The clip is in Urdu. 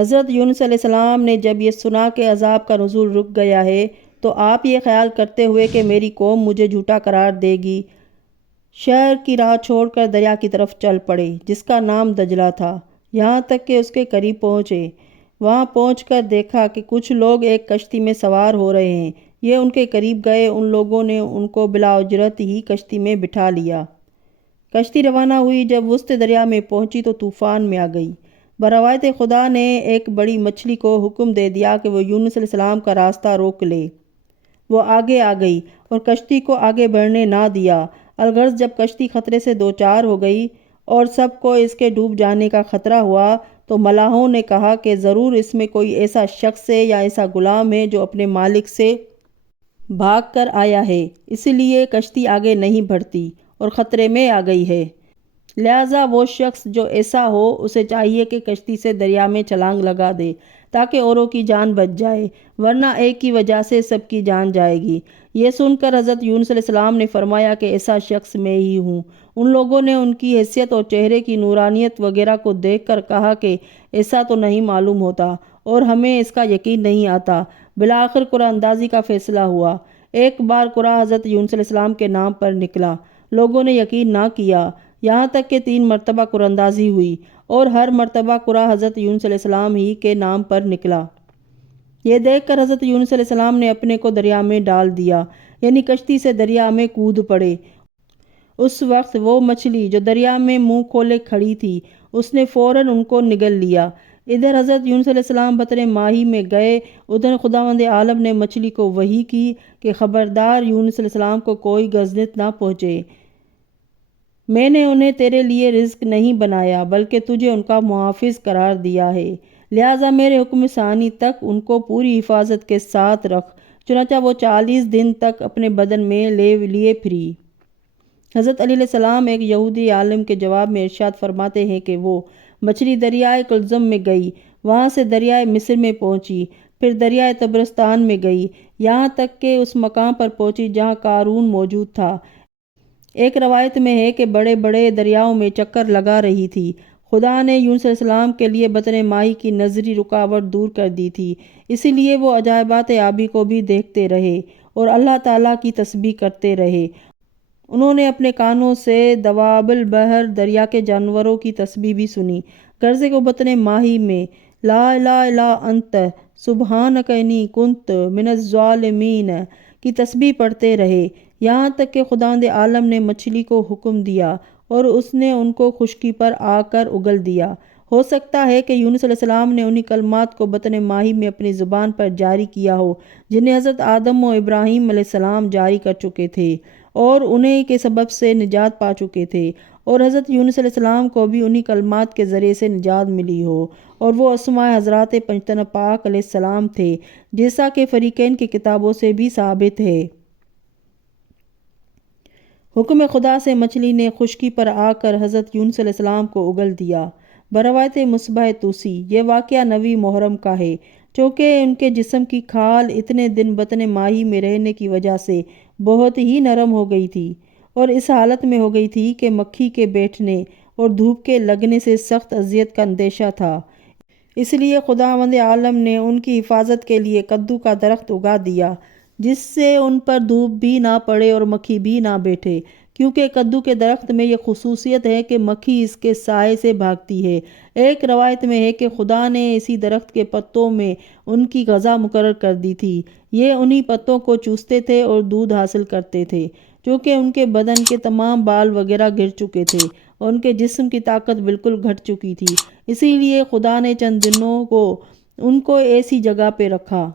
حضرت یونس علیہ السلام نے جب یہ سنا کہ عذاب کا نزول رک گیا ہے تو آپ یہ خیال کرتے ہوئے کہ میری قوم مجھے جھوٹا قرار دے گی، شہر کی راہ چھوڑ کر دریا کی طرف چل پڑے جس کا نام دجلہ تھا، یہاں تک کہ اس کے قریب پہنچے۔ وہاں پہنچ کر دیکھا کہ کچھ لوگ ایک کشتی میں سوار ہو رہے ہیں۔ یہ ان کے قریب گئے، ان لوگوں نے ان کو بلا اجرت ہی کشتی میں بٹھا لیا۔ کشتی روانہ ہوئی، جب وسط دریا میں پہنچی تو طوفان میں آ گئی۔ بروایت خدا نے ایک بڑی مچھلی کو حکم دے دیا کہ وہ یونس علیہ السلام کا راستہ روک لے۔ وہ آگے آ گئی اور کشتی کو آگے بڑھنے نہ دیا۔ الغرض جب کشتی خطرے سے دوچار ہو گئی اور سب کو اس کے ڈوب جانے کا خطرہ ہوا تو ملاحوں نے کہا کہ ضرور اس میں کوئی ایسا شخص ہے یا ایسا غلام ہے جو اپنے مالک سے بھاگ کر آیا ہے، اس لیے کشتی آگے نہیں بڑھتی اور خطرے میں آ گئی ہے۔ لہٰذا وہ شخص جو ایسا ہو اسے چاہیے کہ کشتی سے دریا میں چھلانگ لگا دے تاکہ اوروں کی جان بچ جائے، ورنہ ایک کی وجہ سے سب کی جان جائے گی۔ یہ سن کر حضرت یونس علیہ السلام نے فرمایا کہ ایسا شخص میں ہی ہوں۔ ان لوگوں نے ان کی حیثیت اور چہرے کی نورانیت وغیرہ کو دیکھ کر کہا کہ ایسا تو نہیں معلوم ہوتا اور ہمیں اس کا یقین نہیں آتا۔ بالآخر قرعہ اندازی کا فیصلہ ہوا۔ ایک بار قرعہ حضرت یونس علیہ السلام کے نام پر نکلا۔ لوگوں نے یقین نہ کیا، یہاں تک کہ 3 مرتبہ قرعہ اندازی ہوئی اور ہر مرتبہ قرعہ حضرت یونس علیہ السلام ہی کے نام پر نکلا۔ یہ دیکھ کر حضرت یونس علیہ السلام نے اپنے کو دریا میں ڈال دیا، یعنی کشتی سے دریا میں کود پڑے۔ اس وقت وہ مچھلی جو دریا میں منہ کھولے کھڑی تھی اس نے فوراً ان کو نگل لیا۔ ادھر حضرت یونس علیہ السلام بطن ماہی میں گئے، ادھر خداوند عالم نے مچھلی کو وحی کی کہ خبردار یونس علیہ السلام کو کوئی گزنت نہ پہنچے۔ میں نے انہیں تیرے لیے رزق نہیں بنایا بلکہ تجھے ان کا محافظ قرار دیا ہے، لہٰذا میرے حکم ثانی تک ان کو پوری حفاظت کے ساتھ رکھ۔ چنانچہ وہ 40 دن تک اپنے بدن میں لیے پھری۔ حضرت علی علیہ السلام ایک یہودی عالم کے جواب میں ارشاد فرماتے ہیں کہ وہ مچھلی دریائے کلزم میں گئی، وہاں سے دریائے مصر میں پہنچی، پھر دریائے طبرستان میں گئی، یہاں تک کہ اس مقام پر پہنچی جہاں قارون موجود تھا۔ ایک روایت میں ہے کہ بڑے بڑے دریاؤں میں چکر لگا رہی تھی۔ خدا نے یونس علیہ السلام کے لیے بطن ماہی کی نظری رکاوٹ دور کر دی تھی، اسی لیے وہ عجائبات آبی کو بھی دیکھتے رہے اور اللہ تعالیٰ کی تسبیح کرتے رہے۔ انہوں نے اپنے کانوں سے دواب البحر، دریا کے جانوروں کی تسبیح بھی سنی، غرض کہ وہ بطن ماہی میں لا الہ الا انت سبحانک انی کنت من الظالمین کی تسبیح پڑھتے رہے، یہاں تک کہ خداوند عالم نے مچھلی کو حکم دیا اور اس نے ان کو خشکی پر آ کر اگل دیا۔ ہو سکتا ہے کہ یونس علیہ السلام نے انہی کلمات کو بطن ماہی میں اپنی زبان پر جاری کیا ہو جنہیں حضرت آدم و ابراہیم علیہ السلام جاری کر چکے تھے اور انہیں کے سبب سے نجات پا چکے تھے، اور حضرت یونس علیہ السلام کو بھی انہی کلمات کے ذریعے سے نجات ملی ہو، اور وہ اسماء حضرات پنجتن پاک علیہ السلام تھے، جیسا کہ فریقین کی کتابوں سے بھی ثابت ہے۔ حکم خدا سے مچھلی نے خشکی پر آ کر حضرت یونس علیہ السلام کو اگل دیا۔ بروایت مصباح توسی یہ واقعہ 9 محرم کا ہے، چونکہ ان کے جسم کی کھال اتنے دن بطن ماہی میں رہنے کی وجہ سے بہت ہی نرم ہو گئی تھی اور اس حالت میں ہو گئی تھی کہ مکھی کے بیٹھنے اور دھوپ کے لگنے سے سخت اذیت کا اندیشہ تھا، اس لیے خداوند عالم نے ان کی حفاظت کے لیے کدو کا درخت اگا دیا جس سے ان پر دھوپ بھی نہ پڑے اور مکھی بھی نہ بیٹھے، کیونکہ کدو کے درخت میں یہ خصوصیت ہے کہ مکھی اس کے سائے سے بھاگتی ہے۔ ایک روایت میں ہے کہ خدا نے اسی درخت کے پتوں میں ان کی غذا مقرر کر دی تھی، یہ انہی پتوں کو چوستے تھے اور دودھ حاصل کرتے تھے، چونکہ ان کے بدن کے تمام بال وغیرہ گر چکے تھے اور ان کے جسم کی طاقت بالکل گھٹ چکی تھی، اسی لیے خدا نے چند دنوں کو ان کو ایسی جگہ پہ رکھا